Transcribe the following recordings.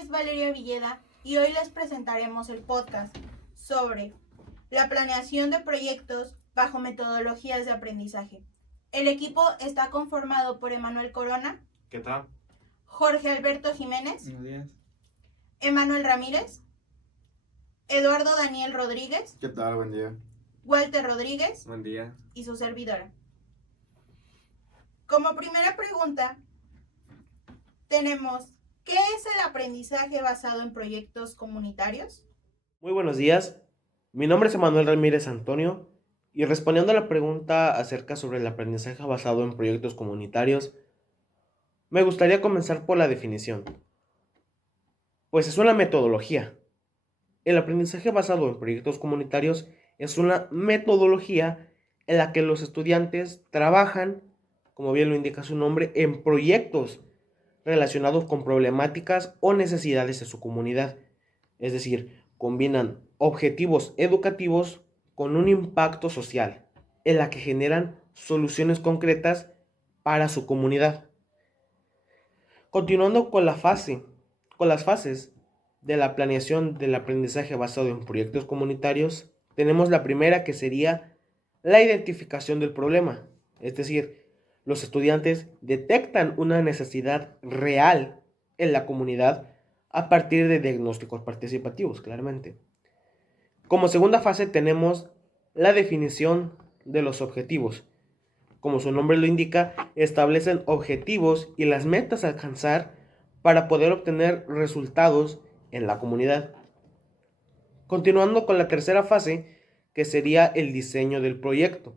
es Valeria Villeda y hoy les presentaremos el podcast sobre la planeación de proyectos bajo metodologías de aprendizaje. El equipo está conformado por Emanuel Corona. ¿Qué tal? Jorge Alberto Jiménez. Buenos días. Emanuel Ramírez. Eduardo Daniel Rodríguez. ¿Qué tal? Buen día. Walter Rodríguez. Buen día. Y su servidora. Como primera pregunta, tenemos, ¿qué es el aprendizaje basado en proyectos comunitarios? Muy buenos días, mi nombre es Emanuel Ramírez Antonio y respondiendo a la pregunta acerca sobre el aprendizaje basado en proyectos comunitarios, me gustaría comenzar por la definición, pues es una metodología. El aprendizaje basado en proyectos comunitarios es una metodología en la que los estudiantes trabajan, como bien lo indica su nombre, en proyectos relacionados con problemáticas o necesidades de su comunidad. Es decir, combinan objetivos educativos con un impacto social, en la que generan soluciones concretas para su comunidad. Continuando con las fases de la planeación del aprendizaje basado en proyectos comunitarios, tenemos la primera, que sería la identificación del problema, es decir, los estudiantes detectan una necesidad real en la comunidad a partir de diagnósticos participativos, claramente. Como segunda fase tenemos la definición de los objetivos. Como su nombre lo indica, establecen objetivos y las metas a alcanzar para poder obtener resultados en la comunidad. Continuando con la tercera fase, que sería el diseño del proyecto.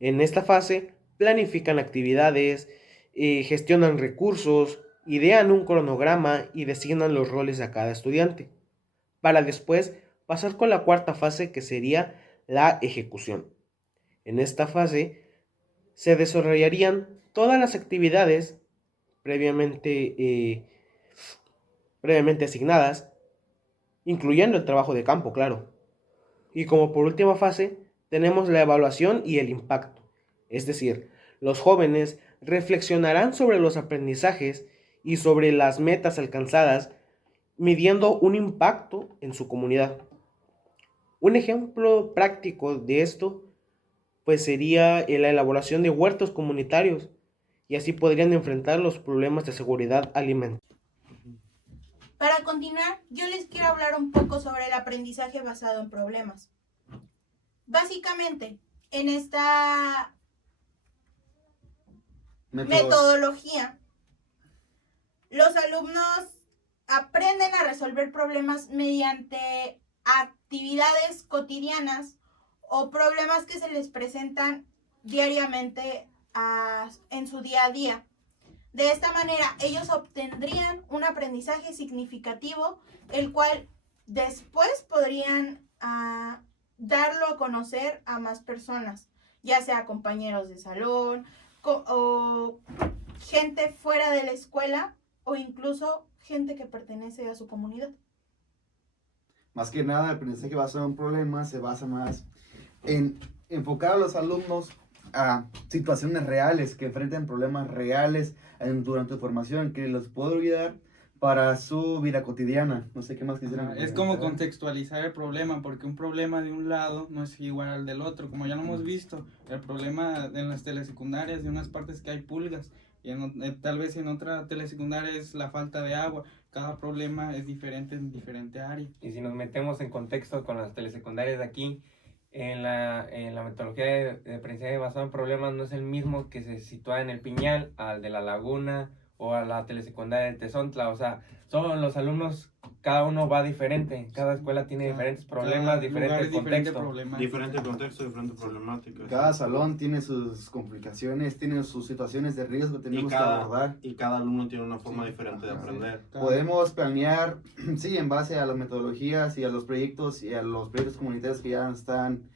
En esta fase planifican actividades, gestionan recursos, idean un cronograma y designan los roles a cada estudiante, para después pasar con la cuarta fase, que sería la ejecución. En esta fase se desarrollarían todas las actividades previamente asignadas, incluyendo el trabajo de campo, claro. Y como por última fase tenemos la evaluación y el impacto. Es decir, los jóvenes reflexionarán sobre los aprendizajes y sobre las metas alcanzadas, midiendo un impacto en su comunidad. Un ejemplo práctico de esto, pues sería la elaboración de huertos comunitarios, y así podrían enfrentar los problemas de seguridad alimentaria. Para continuar, yo les quiero hablar un poco sobre el aprendizaje basado en problemas. Básicamente, en esta metodología, los alumnos aprenden a resolver problemas mediante actividades cotidianas o problemas que se les presentan diariamente en su día a día. De esta manera, ellos obtendrían un aprendizaje significativo, el cual después podrían darlo a conocer a más personas, ya sea compañeros de salón, o gente fuera de la escuela, o incluso gente que pertenece a su comunidad. Más que nada, el aprendizaje basado en problemas se basa más en enfocar a los alumnos a situaciones reales, que enfrenten problemas reales durante su formación, que los pueda ayudar para su vida cotidiana. No sé qué más quisieran. Es como contextualizar el problema, porque un problema de un lado no es igual al del otro. Como ya lo hemos visto, el problema en las telesecundarias, de unas partes que hay pulgas, y tal vez en otra telesecundaria es la falta de agua. Cada problema es diferente en diferente área. Y si nos metemos en contexto con las telesecundarias de aquí, en la metodología de aprendizaje basado en problemas no es el mismo que se sitúa en el Piñal, al de la Laguna o a la telesecundaria de Tezontla. O sea, son los alumnos, cada uno va diferente, cada escuela tiene diferentes problemas, diferentes contextos. Diferente contexto, diferente problemática. Cada salón tiene sus complicaciones, tiene sus situaciones de riesgo que tenemos que abordar. Y cada alumno tiene una forma diferente de aprender. Podemos planear, sí, en base a las metodologías y a los proyectos comunitarios que ya están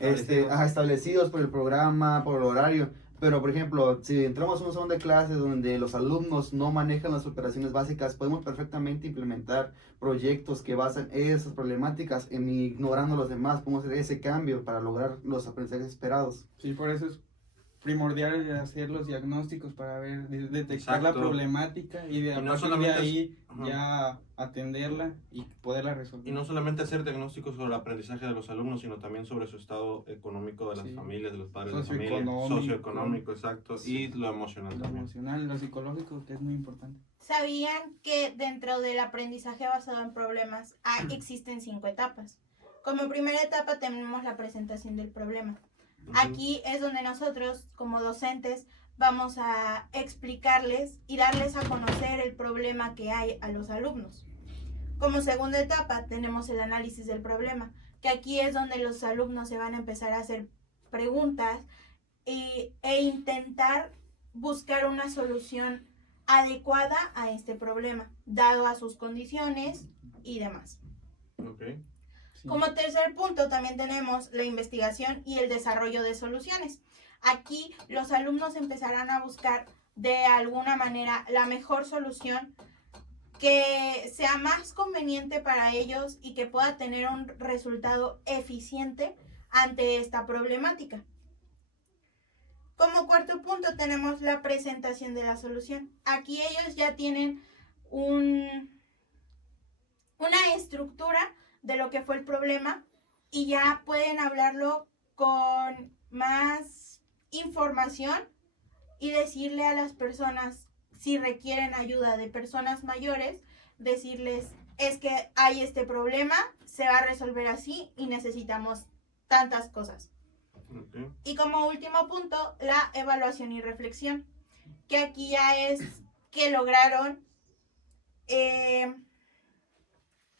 establecidos por el programa, por el horario. Pero, por ejemplo, si entramos a un salón de clases donde los alumnos no manejan las operaciones básicas, podemos perfectamente implementar proyectos que basan esas problemáticas, ignorando a los demás. Podemos hacer ese cambio para lograr los aprendizajes esperados. Sí, por eso es primordial hacer los diagnósticos para ver, detectar la Exacto. problemática y de, Y a no partir de solamente ahí ajá. ya atenderla y poderla resolver. Y no solamente hacer diagnósticos sobre el aprendizaje de los alumnos, sino también sobre su estado económico de las Sí. familias, de los padres de familia, Socioeconómico. socioeconómico, exacto, Sí. y lo emocional Lo también. emocional y lo psicológico, que es muy importante. ¿Sabían que dentro del aprendizaje basado en problemas existen 5 etapas? Como primera etapa tenemos la presentación del problema. Ujú. Aquí es donde nosotros, como docentes, vamos a explicarles y darles a conocer el problema que hay a los alumnos. Como segunda etapa tenemos el análisis del problema, que aquí es donde los alumnos se van a empezar a hacer preguntas e intentar buscar una solución adecuada a este problema, dado a sus condiciones y demás. Ok. Sí. Como tercer punto también tenemos la investigación y el desarrollo de soluciones. Aquí los alumnos empezarán a buscar de alguna manera la mejor solución que sea más conveniente para ellos y que pueda tener un resultado eficiente ante esta problemática. Como cuarto punto tenemos la presentación de la solución. Aquí ellos ya tienen una estructura de lo que fue el problema y ya pueden hablarlo con más información y decirle a las personas, si requieren ayuda de personas mayores, decirles, es que hay este problema, se va a resolver así y necesitamos tantas cosas. Ok. Y como último punto, la evaluación y reflexión, que aquí ya es que lograron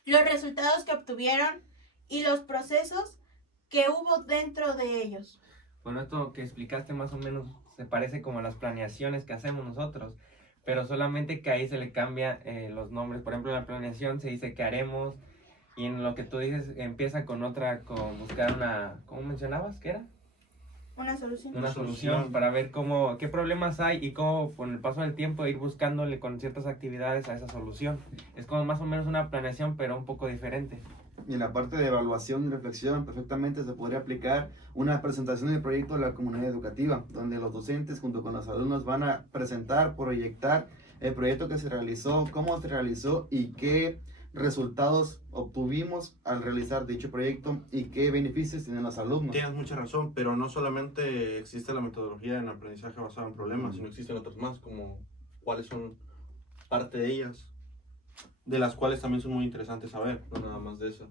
los resultados que obtuvieron y los procesos que hubo dentro de ellos. Bueno, esto que explicaste más o menos se parece como a las planeaciones que hacemos nosotros, pero solamente que ahí se le cambia los nombres. Por ejemplo, en la planeación se dice que haremos, y en lo que tú dices empieza con otra, con buscar una, ¿cómo mencionabas que era? Una solución. Una Solución. solución para ver qué problemas hay y cómo con el paso del tiempo ir buscándole con ciertas actividades a esa solución. Es como más o menos una planeación, pero un poco diferente. Y en la parte de evaluación y reflexión, perfectamente se podría aplicar una presentación del proyecto de la comunidad educativa, donde los docentes junto con los alumnos van a presentar, proyectar el proyecto que se realizó, cómo se realizó y qué resultados obtuvimos al realizar dicho proyecto y qué beneficios tienen los alumnos. Tienes mucha razón, pero no solamente existe la metodología en aprendizaje basado en problemas, sino existen otras más, como cuáles son parte de ellas, de las cuales también son muy interesantes saber, no nada más de eso.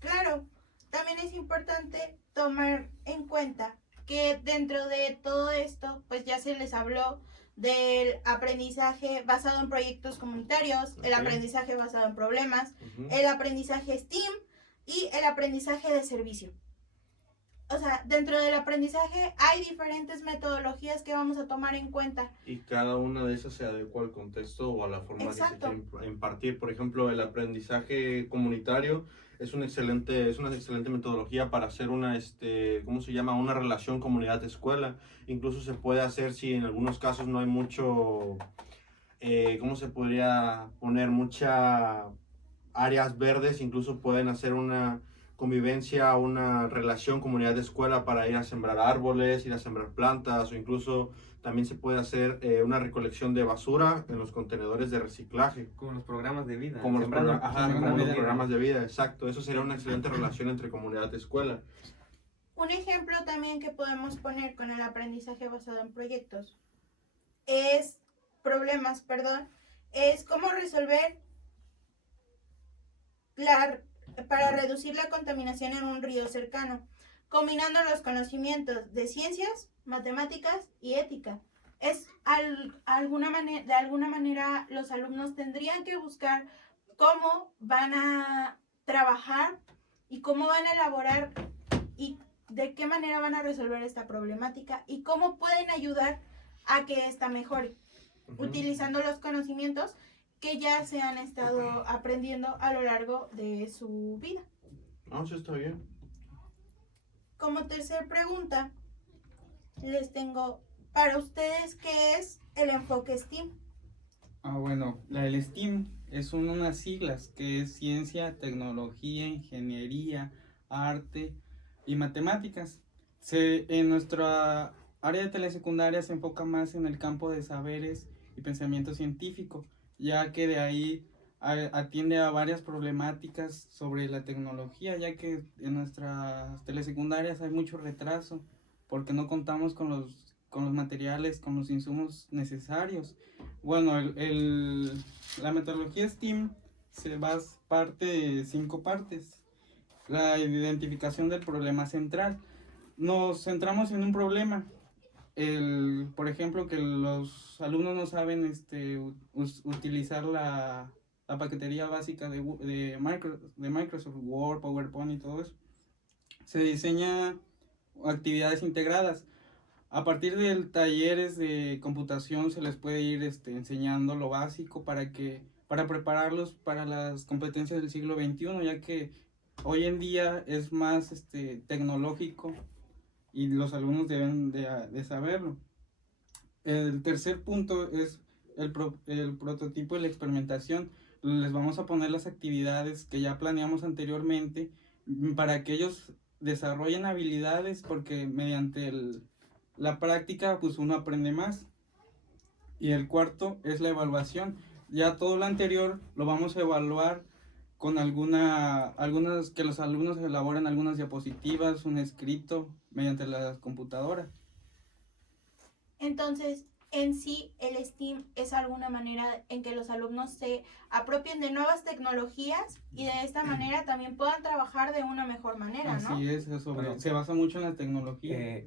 Claro, también es importante tomar en cuenta que dentro de todo esto, pues ya se les habló del aprendizaje basado en proyectos comunitarios, el Ok. aprendizaje basado en problemas, Ujú. el aprendizaje STEAM y el aprendizaje de servicio. O sea, dentro del aprendizaje hay diferentes metodologías que vamos a tomar en cuenta. Y cada una de esas se adecua al contexto o a la forma Exacto. que se quiere impartir. Por ejemplo, el aprendizaje comunitario es una excelente metodología para hacer ¿cómo se llama? Una relación comunidad-escuela. Incluso se puede hacer si en algunos casos no hay mucho, ¿cómo se podría poner? Muchas áreas verdes, incluso pueden hacer una convivencia, una relación comunidad-escuela para ir a sembrar árboles, ir a sembrar plantas, o incluso también se puede hacer una recolección de basura en los contenedores de reciclaje. Como los programas de vida. Como los, sembrando- sembrando como los vida. programas de vida, exacto. Eso sería una excelente relación entre comunidad y escuela. Un ejemplo también que podemos poner con el aprendizaje basado en proyectos es cómo resolver para reducir la contaminación en un río cercano, combinando los conocimientos de ciencias, matemáticas y ética. De alguna manera los alumnos tendrían que buscar cómo van a trabajar y cómo van a elaborar y de qué manera van a resolver esta problemática y cómo pueden ayudar a que ésta mejore, utilizando los conocimientos que ya se han estado aprendiendo a lo largo de su vida. No, sí está bien. Como tercer pregunta, les tengo para ustedes qué es el enfoque STEAM. Bueno, el STEAM es unas siglas que es ciencia, tecnología, ingeniería, arte y matemáticas. En nuestra área de telesecundaria se enfoca más en el campo de saberes y pensamiento científico, ya que de ahí atiende a varias problemáticas sobre la tecnología, ya que en nuestras telesecundarias hay mucho retraso porque no contamos con los materiales, con los insumos necesarios. Bueno, la metodología STEAM parte de 5 partes. La identificación del problema central. Nos centramos en un problema. Por ejemplo, que los alumnos no saben utilizar la paquetería básica de Microsoft Word, PowerPoint y todo eso. Se diseña actividades integradas. A partir de talleres de computación se les puede ir enseñando lo básico para prepararlos para las competencias del siglo XXI, ya que hoy en día es más tecnológico y los alumnos deben de saberlo. El tercer punto es el prototipo y la experimentación. Les vamos a poner las actividades que ya planeamos anteriormente para que ellos desarrollen habilidades, porque mediante la práctica pues uno aprende más. Y el cuarto es la evaluación. Ya todo lo anterior lo vamos a evaluar con algunas que los alumnos elaboren algunas diapositivas, un escrito mediante la computadora. Entonces, en sí, el STEAM es alguna manera en que los alumnos se apropien de nuevas tecnologías y de esta manera también puedan trabajar de una mejor manera, ¿no? Así es, se basa mucho en la tecnología.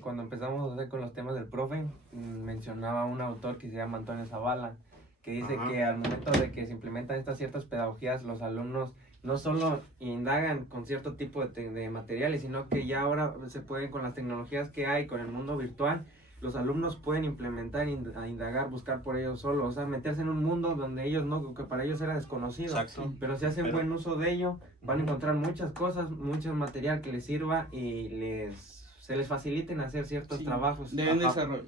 Cuando empezamos con los temas del profe, mencionaba un autor que se llama Antonio Zavala, que dice que al momento de que se implementan estas ciertas pedagogías, los alumnos no solo indagan con cierto tipo de materiales, sino que ya ahora se pueden, con las tecnologías que hay, con el mundo virtual, los alumnos pueden implementar, indagar, buscar por ellos solos, o sea, meterse en un mundo donde ellos no, que para ellos era desconocido. Exacto. Pero si hacen buen uso de ello, van a encontrar muchas cosas, mucho material que les sirva y se les faciliten hacer ciertos trabajos. Deben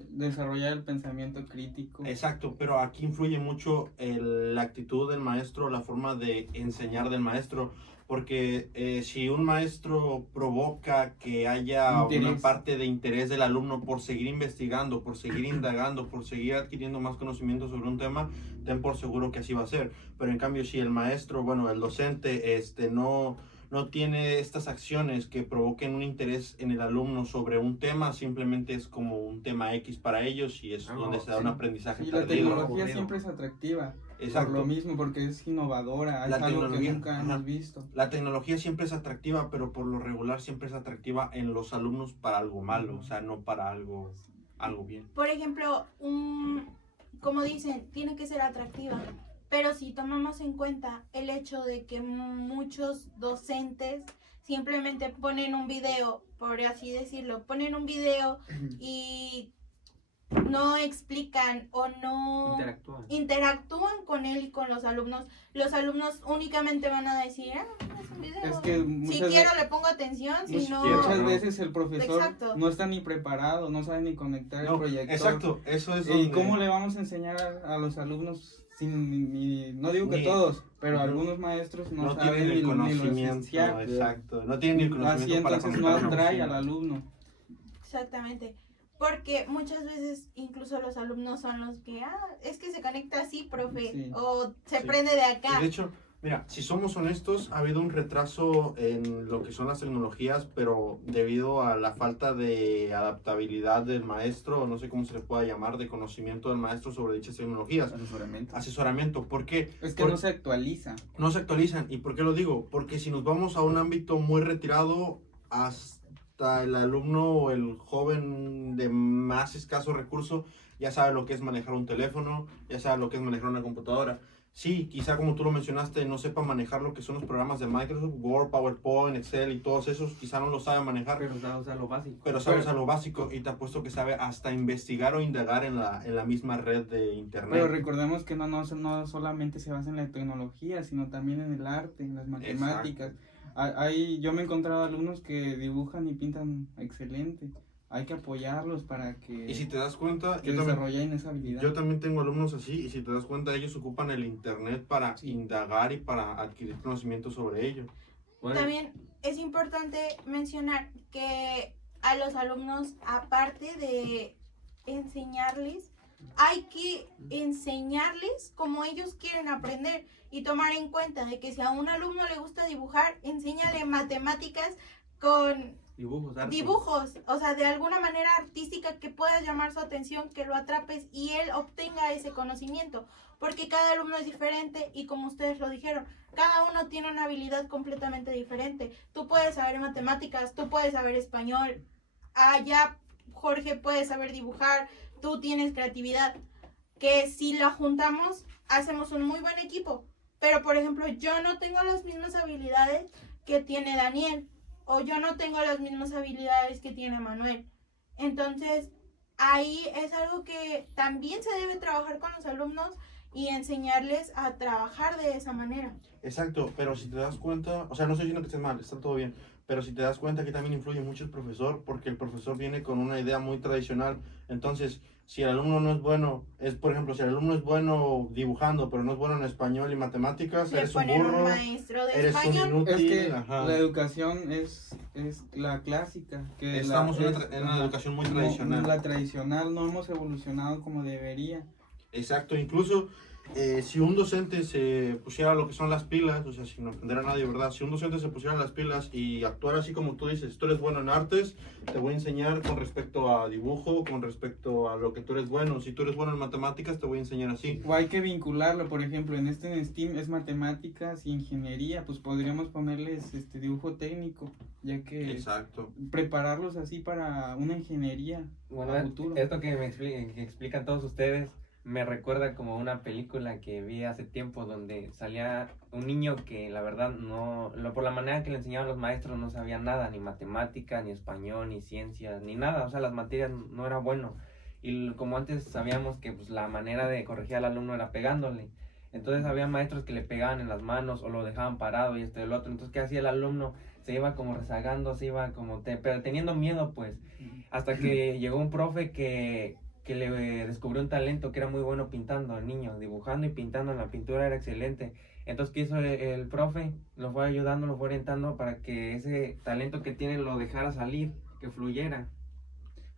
desarrollar el pensamiento crítico. Exacto, pero aquí influye mucho la actitud del maestro, la forma de enseñar del maestro, porque si un maestro provoca que haya una parte de interés del alumno por seguir investigando, por seguir indagando, por seguir adquiriendo más conocimiento sobre un tema, ten por seguro que así va a ser. Pero en cambio, si el maestro, bueno, el docente, no tiene estas acciones que provoquen un interés en el alumno sobre un tema, simplemente es como un tema X para ellos y es donde se da un aprendizaje la tardío. tecnología siempre es atractiva. Exacto. Por lo mismo, porque es innovadora, es algo que nunca hemos visto. La tecnología siempre es atractiva, pero por lo regular siempre es atractiva en los alumnos para algo malo, o sea, no para algo bien. Por ejemplo, como dicen, tiene que ser atractiva. Pero si tomamos en cuenta el hecho de que muchos docentes simplemente ponen un video, por así decirlo, ponen un video y no explican o no interactúan con él y con los alumnos únicamente van a decir, es un video. Es que si quiero le pongo atención, si no... Muchas veces el profesor Exacto. no está ni preparado, no sabe ni conectar el proyector. Exacto, eso es ¿Y cómo le vamos a enseñar a los alumnos? No digo que todos, pero algunos maestros no saben tienen el conocimiento, esencial. Exacto, no tienen ni el conocimiento. Así entonces no atrae al alumno. Exactamente, porque muchas veces incluso los alumnos son los que, es que se conecta así, profe, o se prende de acá. Y de hecho, mira, si somos honestos, ha habido un retraso en lo que son las tecnologías, pero debido a la falta de adaptabilidad del maestro, no sé cómo se le pueda llamar, de conocimiento del maestro sobre dichas tecnologías. Asesoramiento. ¿Por qué? Es que no se actualiza. No se actualizan. ¿Y por qué lo digo? Porque si nos vamos a un ámbito muy retirado, hasta el alumno o el joven de más escaso recurso ya sabe lo que es manejar un teléfono, ya sabe lo que es manejar una computadora. Sí, quizá como tú lo mencionaste, no sepa manejar lo que son los programas de Microsoft, Word, PowerPoint, Excel y todos esos, quizá no lo sabe manejar. Pero sabe usar lo básico. Pero sabe usar lo básico y te apuesto que sabe hasta investigar o indagar en la misma red de internet. Pero recordemos que no solamente se basa en la tecnología, sino también en el arte, en las matemáticas. Yo me he encontrado alumnos que dibujan y pintan excelente. Hay que apoyarlos para que, y si te das cuenta, desarrollen esa habilidad. Yo también tengo alumnos así, y si te das cuenta, ellos ocupan el internet para indagar y para adquirir conocimiento sobre ello. También es importante mencionar que a los alumnos, aparte de enseñarles, hay que enseñarles como ellos quieren aprender y tomar en cuenta de que si a un alumno le gusta dibujar, enséñale matemáticas con dibujos, o sea, de alguna manera artística que pueda llamar su atención, que lo atrapes y él obtenga ese conocimiento, porque cada alumno es diferente y como ustedes lo dijeron, cada uno tiene una habilidad completamente diferente. Tú puedes saber matemáticas, tú puedes saber español, allá Jorge puede saber dibujar, tú tienes creatividad, que si la juntamos hacemos un muy buen equipo. Pero por ejemplo, yo no tengo las mismas habilidades que tiene Daniel, o yo no tengo las mismas habilidades que tiene Manuel. Entonces, ahí es algo que también se debe trabajar con los alumnos y enseñarles a trabajar de esa manera. Exacto, pero si te das cuenta, o sea, no estoy diciendo que estés mal, está todo bien, pero si te das cuenta que también influye mucho el profesor, porque el profesor viene con una idea muy tradicional. Entonces, si el alumno no es bueno, por ejemplo, si el alumno es bueno dibujando, pero no es bueno en español y matemáticas, Le eres un ponen un burro, maestro de eres un español. inútil. Es que ajá. la educación es la clásica. Que Estamos en una ajá, educación muy no- tradicional. La tradicional, no hemos evolucionado como debería. Exacto, incluso si un docente se pusiera lo que son las pilas, o sea, sin ofender a nadie, ¿verdad? Si un docente se pusiera las pilas y actuara así como tú dices, tú eres bueno en artes, te voy a enseñar con respecto a dibujo, con respecto a lo que tú eres bueno. Si tú eres bueno en matemáticas, te voy a enseñar así. O hay que vincularlo, por ejemplo, en STEAM es matemáticas y ingeniería, pues podríamos ponerles dibujo técnico, ya que Exacto. prepararlos así para una ingeniería Bueno, a futuro. esto que que explican todos ustedes me recuerda como una película que vi hace tiempo donde salía un niño que la verdad por la manera que le enseñaban los maestros no sabía nada, ni matemática, ni español, ni ciencias, ni nada, o sea, las materias no era bueno. Y como antes sabíamos que pues la manera de corregir al alumno era pegándole. Entonces había maestros que le pegaban en las manos o lo dejaban parado y esto y el otro. Entonces, ¿qué hacía el alumno? Se iba como rezagando, se iba como pero teniendo miedo, pues. Hasta que llegó un profe que le descubrió un talento, que era muy bueno pintando al niño, dibujando y pintando. La pintura era excelente. Entonces, ¿qué hizo el profe? Lo fue ayudando, lo fue orientando para que ese talento que tiene lo dejara salir, que fluyera.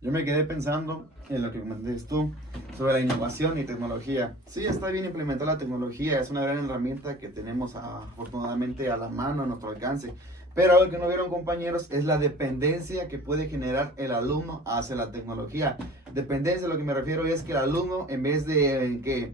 Yo me quedé pensando en lo que comentaste tú sobre la innovación y tecnología. Sí, está bien implementar la tecnología, es una gran herramienta que tenemos afortunadamente a la mano, a nuestro alcance. Pero algo que no vieron, compañeros, es la dependencia que puede generar el alumno hacia la tecnología. Dependencia, a lo que me refiero es que el alumno, en vez de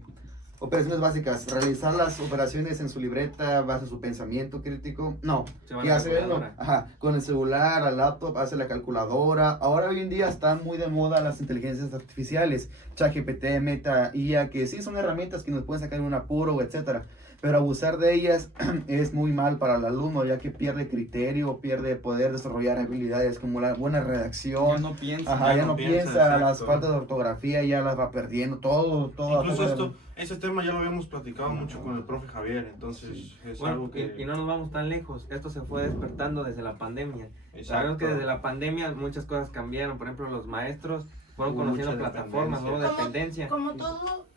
operaciones básicas, realizar las operaciones en su libreta, base su pensamiento crítico, no. Se va a ¿Qué la hace él? calculadora. Ajá, con el celular, al laptop, hace la calculadora. Ahora hoy en día están muy de moda las inteligencias artificiales, ChatGPT, Meta, IA, que sí son herramientas que nos pueden sacar un apuro, etcétera. Pero abusar de ellas es muy mal para el alumno, ya que pierde criterio, pierde poder desarrollar habilidades como la buena Ya redacción. no piensa. Ajá, ya no piensa, las exacto. faltas de ortografía ya las va perdiendo, todo. Incluso ese tema ya lo habíamos platicado mucho con el profe Javier, entonces Sí. es Bueno, algo que... y no nos vamos tan lejos. Esto se fue despertando desde la pandemia. Exacto. Sabemos que desde la pandemia muchas cosas cambiaron. Por ejemplo, los maestros fueron Hubo conociendo mucha plataformas, hubo dependencia. Como todo,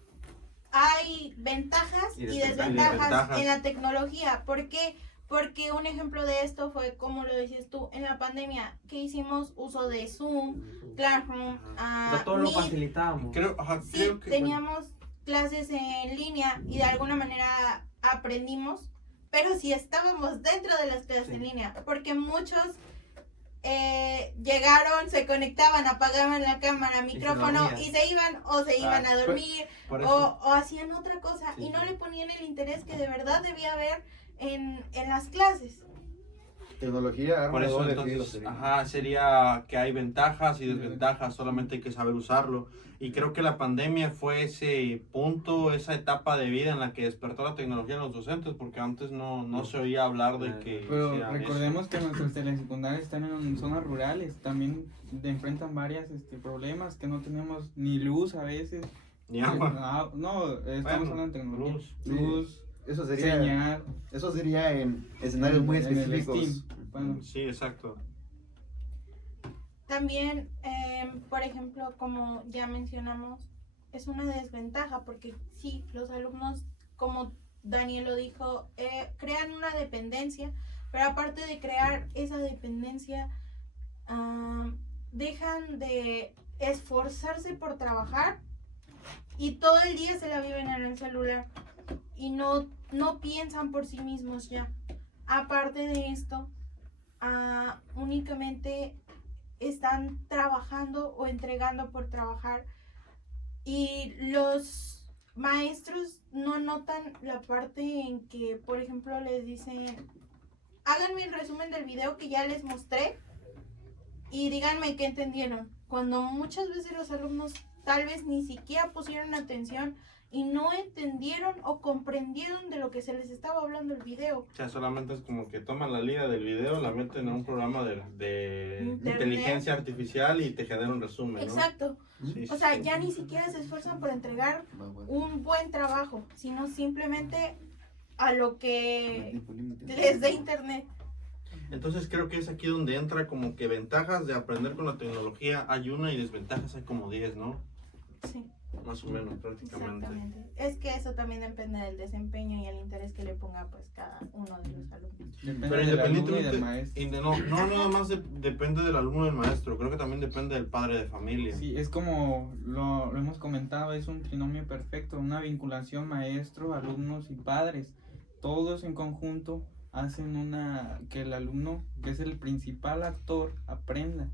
hay ventajas Y y desventajas. desventajas en la tecnología. ¿Por qué? Porque un ejemplo de esto fue, como lo dices tú, en la pandemia, que hicimos uso de Zoom, Classroom, O sea, todo lo Meet. facilitábamos. Sí, Creo que... teníamos clases en línea y de alguna manera aprendimos, pero sí estábamos dentro de las clases Sí. en línea, porque muchos llegaron, se conectaban, apagaban la cámara, micrófono dormían. y se iban o se iban a dormir Por eso... o hacían otra cosa Sí, y no sí. le ponían el interés que de verdad debía haber en las clases. Tecnología, arma Por de eso doble entonces, filo. ajá, sería que hay ventajas y desventajas, solamente hay que saber usarlo. Y creo que la pandemia fue ese punto, esa etapa de vida en la que despertó la tecnología en los docentes, porque antes no se oía hablar de que Pero hicieran recordemos que nuestras telesecundarias están en zonas rurales, también enfrentan varias problemas, que no tenemos ni luz a veces. eso. Ni agua. No, estamos Bueno, hablando de tecnología. luz. Luz, Eso sería, señal. eso sería en escenarios muy en el específicos. STEAM. Bueno, Sí, exacto. También, por ejemplo, como ya mencionamos, es una desventaja porque sí, los alumnos, como Daniel lo dijo, crean una dependencia, pero aparte de crear esa dependencia, dejan de esforzarse por trabajar y todo el día se la viven en el celular y no piensan por sí mismos ya. Aparte de esto, únicamente están trabajando o entregando por trabajar y los maestros no notan la parte en que, por ejemplo, les dicen, háganme el resumen del video que ya les mostré y díganme qué entendieron, cuando muchas veces los alumnos tal vez ni siquiera pusieron atención y no entendieron o comprendieron de lo que se les estaba hablando el video. O sea, solamente es como que toman la liga del video, la meten a un programa de Internet. inteligencia artificial y te genera un resumen, ¿no? Exacto. Sí, O sea, sí. ya ni siquiera se esfuerzan por entregar un buen trabajo, sino simplemente a lo que les dé internet. Entonces creo que es aquí donde entra como que ventajas de aprender con la tecnología hay una y desventajas hay como 10, ¿no? Sí, Más o menos, prácticamente. exactamente. Es que eso también depende del desempeño y el interés que le ponga pues cada uno de los alumnos. Depende Pero del alumno y del independientemente, maestro. no nada más depende del alumno y del maestro, creo que también depende del padre de familia. Sí, es como lo hemos comentado, es un trinomio perfecto, una vinculación maestro, alumnos y padres. Todos en conjunto hacen que el alumno, que es el principal actor, aprenda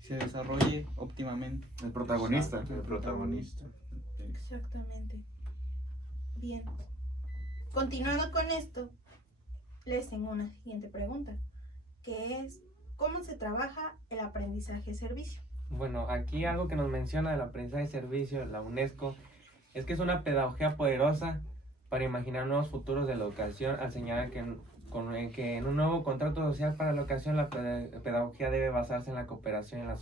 y se desarrolle óptimamente. El protagonista. Exacto, el protagonista. Exactamente. Bien. Continuando con esto, les tengo una siguiente pregunta, que es, ¿cómo se trabaja el aprendizaje-servicio? Bueno, aquí algo que nos menciona del aprendizaje de servicio, la UNESCO, es que es una pedagogía poderosa para imaginar nuevos futuros de la educación, al señalar que en un nuevo contrato social para la educación la pedagogía debe basarse en la cooperación y en la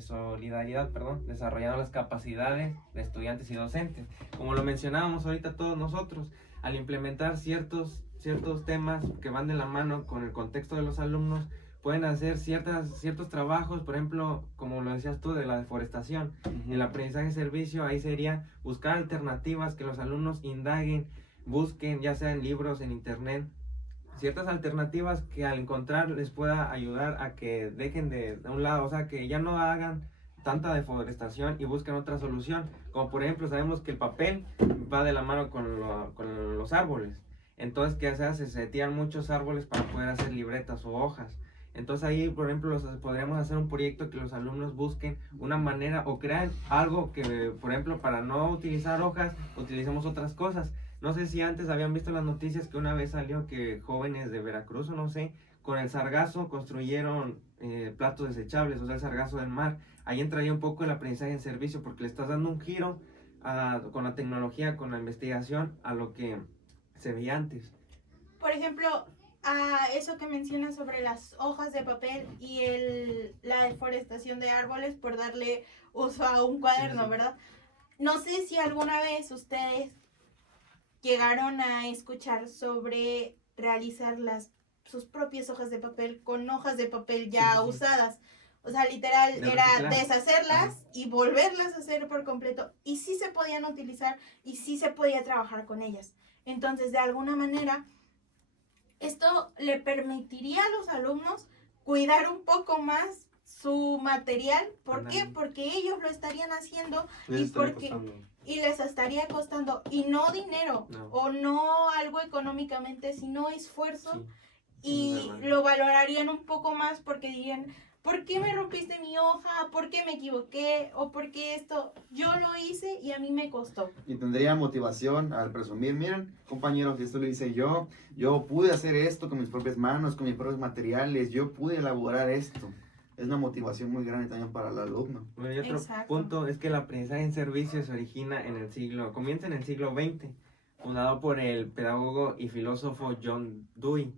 solidaridad, desarrollando las capacidades de estudiantes y docentes. Como lo mencionábamos ahorita todos nosotros, al implementar ciertos temas que van de la mano con el contexto de los alumnos, pueden hacer ciertos trabajos, por ejemplo, como lo decías tú, de la deforestación. El aprendizaje de servicio ahí sería buscar alternativas que los alumnos indaguen, busquen, ya sea en libros, en internet, ciertas alternativas que al encontrar les pueda ayudar a que dejen de un lado, o sea, que ya no hagan tanta deforestación y busquen otra solución. Como por ejemplo, sabemos que el papel va de la mano con los árboles. Entonces, ¿qué se hace? Se tiran muchos árboles para poder hacer libretas o hojas. Entonces ahí, por ejemplo, podríamos hacer un proyecto que los alumnos busquen una manera o crean algo que, por ejemplo, para no utilizar hojas, utilicemos otras cosas. No sé si antes habían visto las noticias que una vez salió que jóvenes de Veracruz, o no sé, con el sargazo construyeron platos desechables, o sea, el sargazo del mar. Ahí entraría un poco el aprendizaje en servicio, porque le estás dando un giro con la tecnología, con la investigación, a lo que se veía antes. Por ejemplo, a eso que mencionas sobre las hojas de papel y la deforestación de árboles por darle uso a un cuaderno, Sí. ¿verdad? No sé si alguna vez ustedes llegaron a escuchar sobre realizar sus propias hojas de papel con hojas de papel ya Sí. usadas. O sea, literal De era reciclar. deshacerlas y volverlas a hacer por completo. Y sí se podían utilizar y sí se podía trabajar con ellas. Entonces, de alguna manera, esto le permitiría a los alumnos cuidar un poco más su material. ¿Por qué? Ándale. Porque ellos lo estarían haciendo Les y estaría porque costando. y les estaría costando, y no dinero, No. o no algo económicamente, sino esfuerzo, Sí. y Eso es verdad. lo valorarían un poco más porque dirían, ¿por qué me rompiste mi hoja? ¿Por qué me equivoqué? ¿O por qué esto? Yo lo hice y a mí me costó. Y tendría motivación al presumir, miren, compañeros, esto lo hice yo pude hacer esto con mis propias manos, con mis propios materiales, yo pude elaborar esto. Es una motivación muy grande también para el alumno. Bueno, y otro Exacto. punto es que el aprendizaje en servicio se origina comienza en el siglo XX, fundado por el pedagogo y filósofo John Dewey.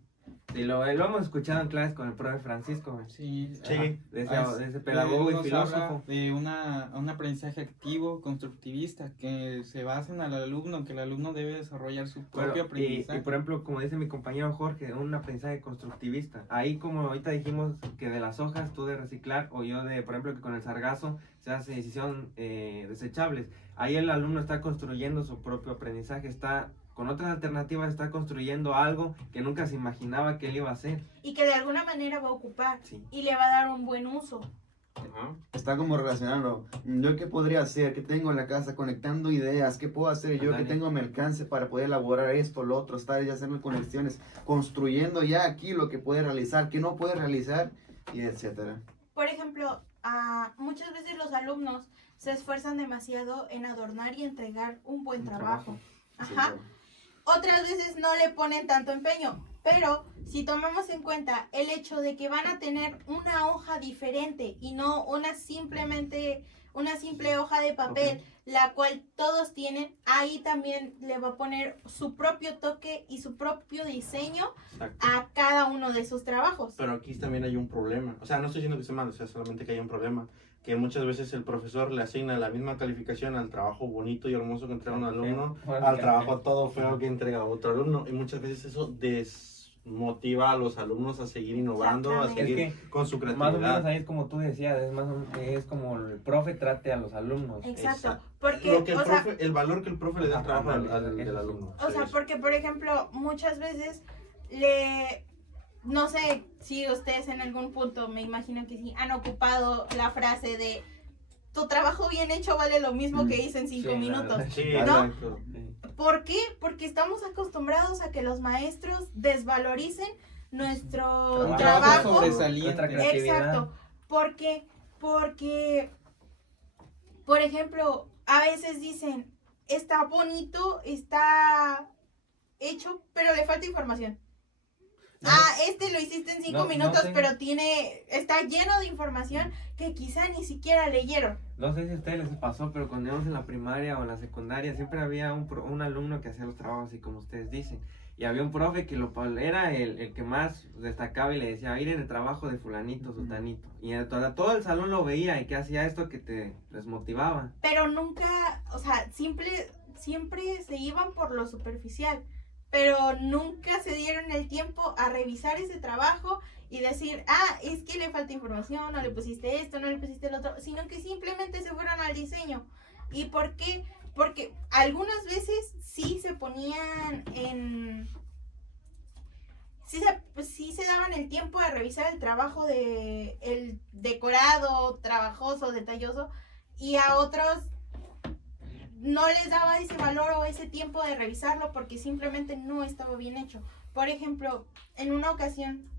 Y lo hemos escuchado en clases con el profe Francisco, güey. Sí, Sí. De ese pedagogo y nos filósofo. habla de un aprendizaje activo, constructivista, que se basa en el alumno, que el alumno debe desarrollar su Bueno, propio y aprendizaje. por ejemplo, como dice mi compañero Jorge, un aprendizaje constructivista. Ahí, como ahorita dijimos que de las hojas tú de reciclar, o yo de, por ejemplo, que con el sargazo se hace decisión desechables. Ahí el alumno está construyendo su propio aprendizaje, está con otras alternativas, está construyendo algo que nunca se imaginaba que él iba a hacer. Y que de alguna manera va a ocupar Sí. y le va a dar un buen uso. Ajá. Está como relacionando. ¿Yo qué podría hacer? ¿Qué tengo en la casa? Conectando ideas. ¿Qué puedo hacer yo? ¿Qué Ándale. tengo a mi alcance para poder elaborar esto, lo otro? Estar ya haciendo conexiones. Construyendo ya aquí lo que puede realizar, qué no puede realizar, y etcétera. Por ejemplo, muchas veces los alumnos se esfuerzan demasiado en adornar y entregar un buen Un trabajo. Sí, Ajá. Otras veces no le ponen tanto empeño, pero si tomamos en cuenta el hecho de que van a tener una hoja diferente y no una simple hoja de papel, la cual todos tienen, ahí también le va a poner su propio toque y su propio diseño Exacto. a cada uno de sus trabajos. Pero aquí también hay un problema. O sea, no estoy diciendo que esté mal, o sea, solamente que hay un problema. Que muchas veces el profesor le asigna la misma calificación al trabajo bonito y hermoso que entrega un alumno, al trabajo todo feo que entrega otro alumno. Y muchas veces eso desmotiva a los alumnos a seguir innovando, a Exactamente. seguir Es con su Más o menos creatividad. ahí es como tú decías, es como el profe trate a los alumnos. Exacto. Lo Porque, que el o sea, profe, el valor que el profe le da al Ajá, trabajo ándale, del eso sí. alumno. O sea, Sí, porque por ejemplo, muchas veces no sé si ustedes en algún punto, me imagino que sí, han ocupado la frase de tu trabajo bien hecho vale lo mismo que hice en 5 Sí, la minutos. verdad. Sí, ¿No? exacto. ¿Por qué? Porque estamos acostumbrados a que los maestros desvaloricen nuestro Un trabajo. sobresaliente. Nuestra creatividad. Exacto. ¿Por qué? Porque, por ejemplo, a veces dicen, está bonito, está hecho, pero le falta información. Lo hiciste en 5 No minutos, sé. pero está lleno de información que quizá ni siquiera leyeron. No sé si a ustedes les pasó, pero cuando íbamos en la primaria o en la secundaria, siempre había un alumno que hacía los trabajos así como ustedes dicen. Y había un profe que era el que más destacaba y le decía, miren el trabajo de fulanito, sutanito. Y todo el salón lo veía y que hacía esto que te desmotivaba. Pero nunca, o sea, siempre se iban por lo superficial, pero nunca se dieron el tiempo a revisar ese trabajo y decir, es que le falta información, no le pusiste esto, no le pusiste el otro, sino que simplemente se fueron al diseño. ¿Y por qué? Porque algunas veces sí se ponían sí se daban el tiempo de revisar el trabajo de el decorado, trabajoso, detalloso, y a otros no les daba ese valor o ese tiempo de revisarlo porque simplemente no estaba bien hecho. Por ejemplo, en una ocasión,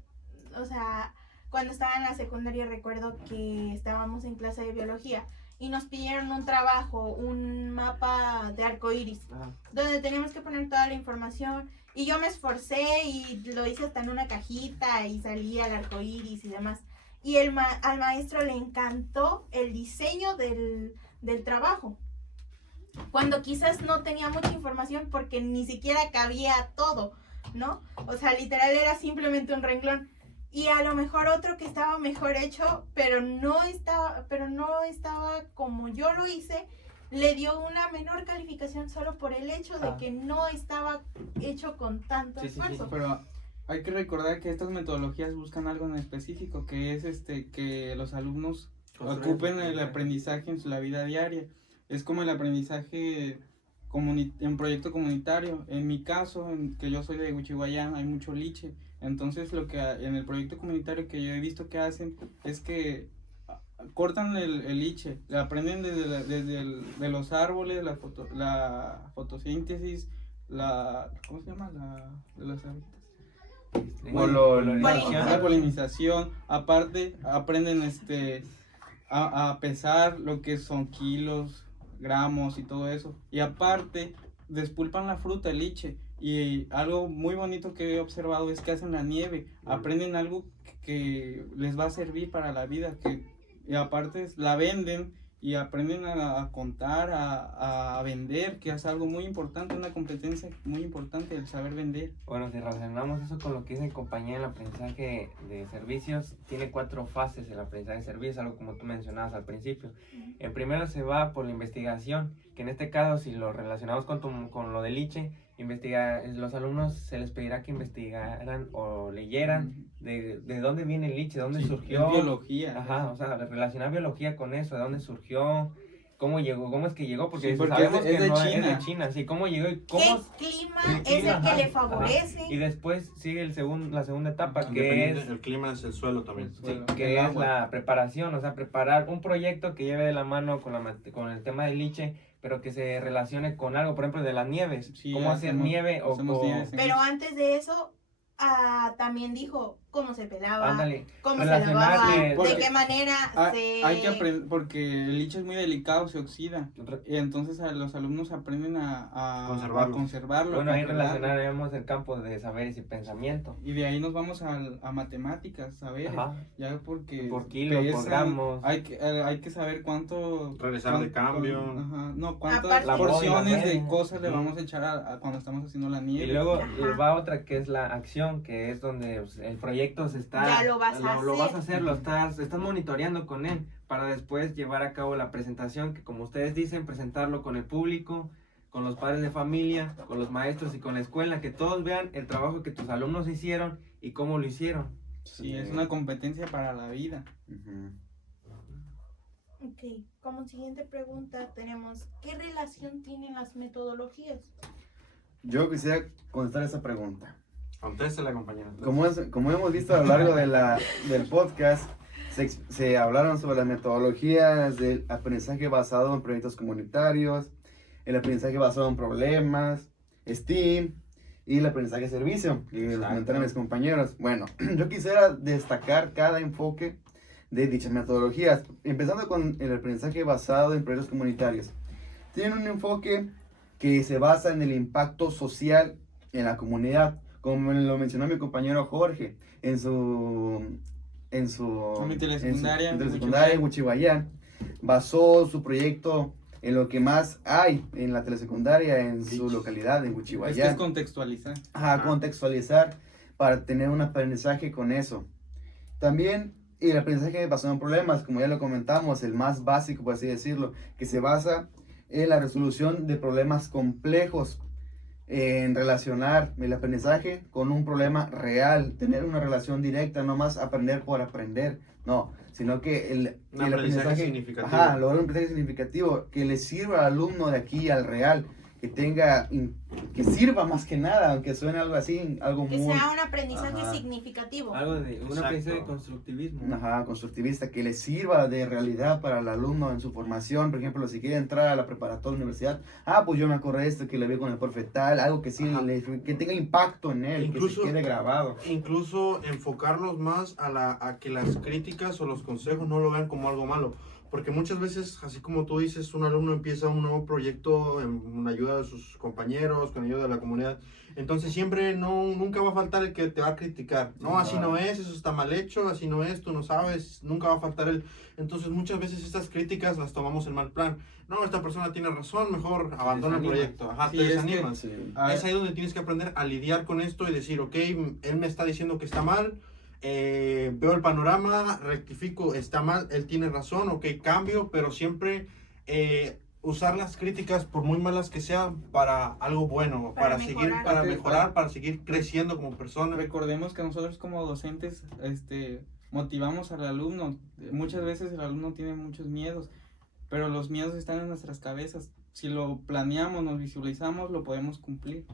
o sea, cuando estaba en la secundaria recuerdo que estábamos en clase de biología y nos pidieron un trabajo, un mapa de arcoíris, donde teníamos que poner toda la información y yo me esforcé y lo hice hasta en una cajita y salía el arcoíris y demás. Y al maestro le encantó el diseño del trabajo, cuando quizás no tenía mucha información porque ni siquiera cabía todo, ¿no? O sea, literal era simplemente un renglón. Y a lo mejor otro que estaba mejor hecho, pero no estaba como yo lo hice, le dio una menor calificación solo por el hecho de que no estaba hecho con tanto esfuerzo. Pero hay que recordar que estas metodologías buscan algo en específico, que es que los alumnos ocupen el aprendizaje en la vida diaria. Es como el aprendizaje en proyecto comunitario. En mi caso, que yo soy de Huichihuayán, hay mucho liche. Entonces lo que en el proyecto comunitario que yo he visto que hacen es que cortan el liche, aprenden de los árboles, la fotosíntesis, ¿cómo se llama? De las abejitas. La polinización. Aparte aprenden a pesar lo que son kilos, gramos y todo eso. Y aparte despulpan la fruta, el liche. Y algo muy bonito que he observado es que hacen la nieve. Aprenden algo que les va a servir para la vida. Y aparte la venden y aprenden a contar, a vender, que es algo muy importante, una competencia muy importante, el saber vender. Bueno, si relacionamos eso con lo que dice compañía, el aprendizaje de servicios tiene 4 fases el aprendizaje de servicios, algo como tú mencionabas al principio. En primero se va por la investigación, que en este caso, si lo relacionamos con lo del liche, los alumnos se les pedirá que investigaran o leyeran de dónde viene el liche, de dónde surgió. Es biología. Ajá, o sea, relacionar biología con eso, de dónde surgió, cómo llegó, cómo es que llegó, porque, Sí, porque sabemos es que de no China. es de China, sí, cómo llegó y cómo... ¿Qué clima el es el clima, que ajá, le ajá. favorece? Y después sigue la segunda etapa, que Independiente, es... el clima es el suelo también. Sí, Bueno, que el es agua. la preparación, o sea, preparar un proyecto que lleve de la mano con el tema del liche, pero que se relacione con algo, por ejemplo, de las nieves, Sí, cómo hacer hacemos- nieve o hacemos nieves en- Pero antes de eso, también dijo cómo se pelaba, ándale, cómo se relacionar lavaba, que- de porque qué manera Hay que aprender, porque el liche es muy delicado, se oxida. Y entonces los alumnos aprenden a Conservarlo. conservarlo, bueno, a ahí congelarlo. relacionaremos el campo de saberes y pensamiento. Y de ahí nos vamos a matemáticas, saberes. Ajá. Ya porque Por kilo, por gramos. hay que saber cuánto Realizar de cambio. ajá, no, cuántas Aparte- La porciones boda, de ¿no? cosas le Ujú. vamos a echar a cuando estamos haciendo la nieve. Y luego Ajá. va otra que es la acción, que es donde pues, el proyecto se está... Ya lo vas a lo vas a hacer. hacer, estás monitoreando con él para después llevar a cabo la presentación, que como ustedes dicen, presentarlo con el público, con los padres de familia, con los maestros y con la escuela, que todos vean el trabajo que tus alumnos hicieron y cómo lo hicieron. Sí, es una competencia para la vida. Ujú. Ok, como siguiente pregunta tenemos, ¿qué relación tienen las metodologías? Yo quisiera contestar esa pregunta. Contéstale, compañera. Como hemos visto a lo largo del podcast, se hablaron sobre las metodologías del aprendizaje basado en proyectos comunitarios, el aprendizaje basado en problemas, STEAM y el aprendizaje de servicio, que lo Exacto. comentaron mis compañeros. Bueno, yo quisiera destacar cada enfoque de dichas metodologías, empezando con el aprendizaje basado en proyectos comunitarios. Tiene un enfoque que se basa en el impacto social en la comunidad, como lo mencionó mi compañero Jorge en su mi telesecundaria, en telesecundaria en Huichihuayán. Basó su proyecto en lo que más hay en la telesecundaria en su localidad, en Es que es Huichihuayán. contextualizar. Ajá, contextualizar para tener un aprendizaje con eso. También el aprendizaje basado en problemas, como ya lo comentamos, el más básico, por así decirlo, que se basa en la resolución de problemas complejos, en relacionar el aprendizaje con un problema real, tener una relación directa, no más aprender por aprender, no, sino que Un aprendizaje significativo. ajá, lograr un aprendizaje significativo que le sirva al alumno de aquí al real, que sirva más que nada, aunque suene algo así, algo Que muy sea un aprendizaje Ajá. significativo. Algo de un Exacto. aprendizaje de constructivismo. ajá, constructivista, que le sirva de realidad para el alumno en su formación. Por ejemplo, si quiere entrar a la preparatoria universidad, pues yo me acordé de esto que le vi con el profe tal, algo que sí, Ajá. que tenga impacto en él, Incluso- que se quede grabado. Incluso enfocarlos más a que las críticas o los consejos no lo vean como algo malo. Porque muchas veces, así como tú dices, un alumno empieza un nuevo proyecto en ayuda de sus compañeros, con ayuda de la comunidad. Entonces siempre nunca va a faltar el que te va a criticar. No, así no es, eso está mal hecho, así no es, tú no sabes, nunca va a faltar él. Entonces muchas veces estas críticas las tomamos en mal plan. No, esta persona tiene razón, mejor abandona el desanima. proyecto. Ajá, Sí, te es que- desanimas. A Es ver, ahí donde tienes que aprender a lidiar con esto y decir, ok, él me está diciendo que está mal, veo el panorama, rectifico, está mal, él tiene razón, ok, cambio, pero siempre usar las críticas, por muy malas que sean, para algo bueno, Para seguir, mejorar. para Ok, mejorar, para seguir creciendo como persona. recordemos que nosotros como docentes motivamos al alumno. Muchas veces el alumno tiene muchos miedos, pero los miedos están en nuestras cabezas. Si lo planeamos, nos visualizamos, lo podemos cumplir.